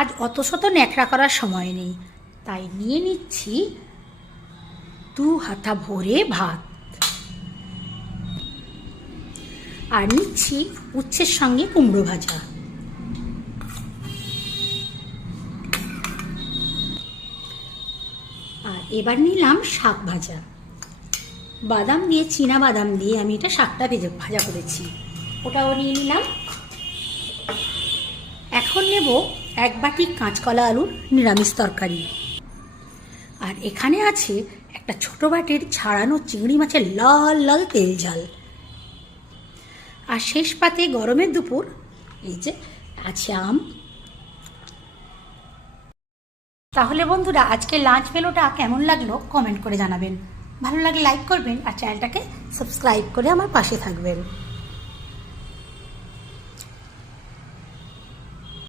আজ অত শত ন্যাকড়া করার সময় নেই, তাই নিয়ে নিচ্ছি 2 হাতা ভরে ভাত, আর নিচ্ছি উচ্ছের সঙ্গে কুমড়ো ভাজা। আর এবার নিলাম শাক ভাজা, বাদাম দিয়ে, চীনা বাদাম দিয়ে আমি এটা শাকটা ভাজা করেছি, ওটাও নিয়ে নিলাম। এখন নেব 1 বাটি কাঁচকলা আলুর নিরামিষ তরকারি। আর এখানে আছে একটা ছোট বাটির ছাড়ানো চিংড়ি মাছের লাল লাল তেল ঝাল। আর শেষ পাতে গরমের দুপুর এই যে আছে আম। তাহলে বন্ধুরা, আজকে লাঞ্চ মেনুটা কেমন লাগলো কমেন্ট করে জানাবেন। ভালো লাগলে লাইক করবেন আর চ্যানেলটাকে সাবস্ক্রাইব করে আমার পাশে থাকবেন।